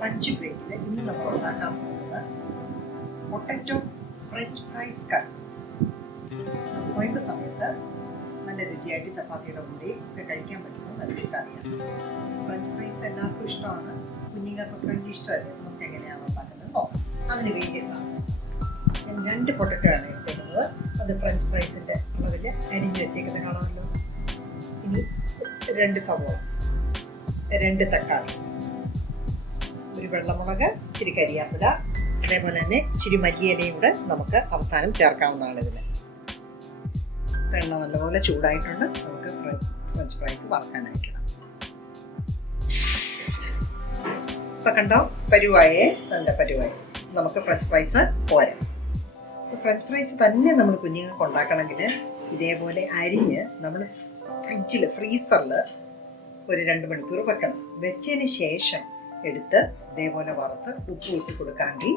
Lunch ബ്രേക്കിൽ ഇന്ന് നമ്മൾ ഉണ്ടാക്കാൻ പോകുന്നത് പൊട്ടറ്റോ ഫ്രഞ്ച് ഫ്രൈസ് കറി. നോയമ്പ് സമയത്ത് നല്ല രുചിയായിട്ട് ചപ്പാത്തിയുടെ കൂടെ ഒക്കെ കഴിക്കാൻ പറ്റുന്ന നല്ലൊരു കറിയാണ്. ഫ്രഞ്ച് ഫ്രൈസ് എല്ലാവർക്കും ഇഷ്ടമാണ്, കുഞ്ഞുങ്ങൾക്കൊക്കെ വലിയ ഇഷ്ടമല്ലേ. നമുക്ക് എങ്ങനെയാണ് ഉണ്ടാക്കുന്നത് നോക്കാം. അതിന് വേണ്ടിയ സാധനം ഞാൻ 2 പൊട്ടറ്റോ ആണ് എടുക്കുന്നത്. അത് ഫ്രഞ്ച് ഫ്രൈസിൻ്റെ അളവിൽ അരിഞ്ഞ് വെച്ചേക്കുന്നത് കാണാമല്ലോ. ഇനി 2 സവോള, 2 തക്കാളി, ഒരു വെള്ളമുളക്, ഇച്ചിരി കരിയാപ്പില, അതേപോലെ തന്നെ ഇച്ചിരി മല്ലിയിലയും കൂടെ നമുക്ക് അവസാനം ചേർക്കാവുന്നതാണ്. ഇതിൽ എണ്ണ നല്ലപോലെ ചൂടായിട്ടുണ്ട്. നമുക്ക് ഫ്രഞ്ച് ഫ്രൈസ് വറക്കാനായിട്ടിടാം. ഇപ്പം കണ്ടോ, പരുവായേ, നല്ല പരുവായി. നമുക്ക് ഫ്രഞ്ച് ഫ്രൈസ് പോരാ. ഫ്രഞ്ച് ഫ്രൈസ് തന്നെ നമ്മൾ കുഞ്ഞുങ്ങൾക്ക് ഉണ്ടാക്കണമെങ്കിൽ ഇതേപോലെ അരിഞ്ഞ് നമ്മൾ ഫ്രീസറിൽ ഒരു 2 മണിക്കൂർ വെക്കണം. വെച്ചതിന് ശേഷം എടുത്ത് ഇതേപോലെ വറുത്ത് ഉപ്പ് ഇട്ട് കൊടുക്കാമെങ്കിൽ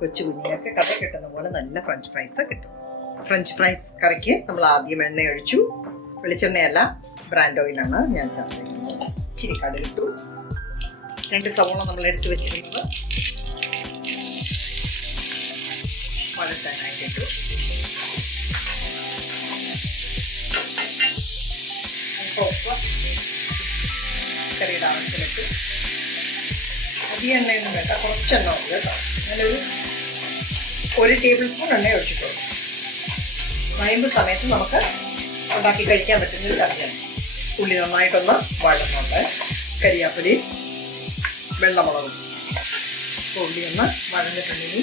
കൊച്ചു കുഞ്ഞുങ്ങൾക്ക് കട കിട്ടുന്ന പോലെ നല്ല ഫ്രഞ്ച് ഫ്രൈസ് കിട്ടും. ഫ്രഞ്ച് ഫ്രൈസ് കറിക്ക് നമ്മൾ ആദ്യം എണ്ണ ഒഴിച്ചു. വെളിച്ചെണ്ണയല്ല, ബ്രാൻഡ് ഓയിലാണ് ഞാൻ ചേർത്തിരിക്കുന്നത്. ഇച്ചിരി കടുകിട്ടു. 2 സവോള നമ്മൾ എടുത്ത് വെച്ചിരുന്നത് വഴറ്റാനായിട്ടിട്ടു. ഉപ്പ് കറിയുടെ ആവശ്യമിട്ട് അധികം എണ്ണയൊന്നും വേണ്ട, കുറച്ച് എണ്ണ ഉണ്ട് കേട്ടോ. ഞാനൊരു 1 ടേബിൾ സ്പൂൺ എണ്ണ ഒഴിച്ചിട്ടുള്ളൂ. നോയമ്പ് സമയത്ത് നമുക്ക് ഉണ്ടാക്കി കഴിക്കാൻ പറ്റുന്നൊരു കറിയാണ്. ഉള്ളി നന്നായിട്ടൊന്ന് വഴന്നുണ്ട്. കരിയാപ്പിലയും വെള്ളമുളകും ഉള്ളി ഒന്ന് വഴന്നിട്ടുണ്ടെങ്കിൽ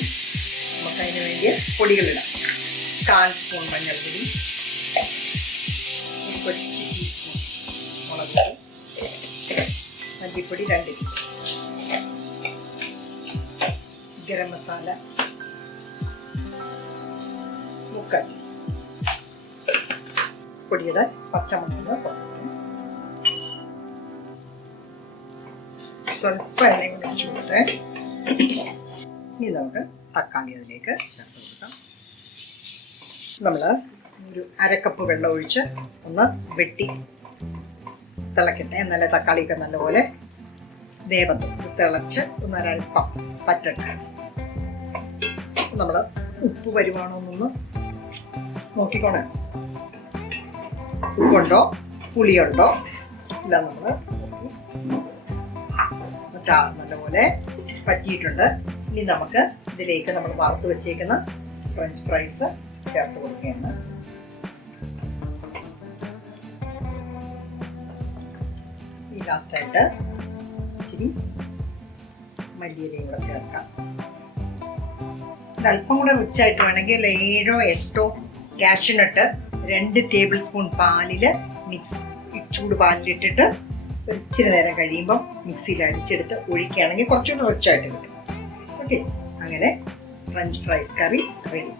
നമുക്കതിന് വേണ്ടിയ പൊടികളിടാം. 1/4 സ്പൂൺ മഞ്ഞൾപ്പൊടി, ഒരു കൊച്ചു ടീസ്പൂൺ മുളക് പൊടി, മല്ലിപ്പൊടി 2 ടീസ്പൂൺ, ഗരം മസാല 3/4 ടീസ്പൂൺ, പൊടിയുടെ പച്ചമുളക് പൊടിക്കും. സ്വല്പം എണ്ണയും കൂടി ഒഴിച്ചു കൊടുത്തേ. ഇനി നമുക്ക് തക്കാളി അതിലേക്ക് ചേർത്ത് കൊടുക്കാം. നമ്മൾ ഒരു 1/2 കപ്പ് വെള്ളം ഒഴിച്ച് ഒന്ന് വെട്ടി തിളക്കട്ടെ. എന്നാലേ തക്കാളിയൊക്കെ നല്ലപോലെ വേവത്ത് തിളച്ച് ഒരൽപ്പം പറ്റട്ടെ. നമ്മൾ ഉപ്പ് വരുവാണോന്നൊന്ന് നോക്കിക്കോണേ. ഉപ്പുണ്ടോ, പുളിയുണ്ടോ ഇല്ല നമ്മൾ നല്ലപോലെ പറ്റിയിട്ടുണ്ട്. ഇനി നമുക്ക് ഇതിലേക്ക് നമ്മൾ വറുത്ത് വെച്ചേക്കുന്ന ഫ്രഞ്ച് ഫ്രൈസ് ചേർത്ത് കൊടുക്കുകയാണ്. ഈ ലാസ്റ്റായിട്ട് ഇച്ചിരി മല്ലിയിലയും കൂടെ ചേർക്കാം. ഇത് അല്പം കൂടെ റിച്ചായിട്ട് വേണമെങ്കിൽ 7 or 8 കാഷ്യൂനട്ട് 2 ടേബിൾ സ്പൂൺ പാലിൽ ചൂട് പാലിലിട്ടിട്ട് ഒരു ഇച്ചിരി നേരം കഴിയുമ്പം മിക്സിയിൽ അടിച്ചെടുത്ത് ഒഴിക്കുകയാണെങ്കിൽ കുറച്ചുകൂടി റിച്ചായിട്ട് കിട്ടും. ഓക്കെ, അങ്ങനെ ഫ്രഞ്ച് ഫ്രൈസ് കറി റെഡി.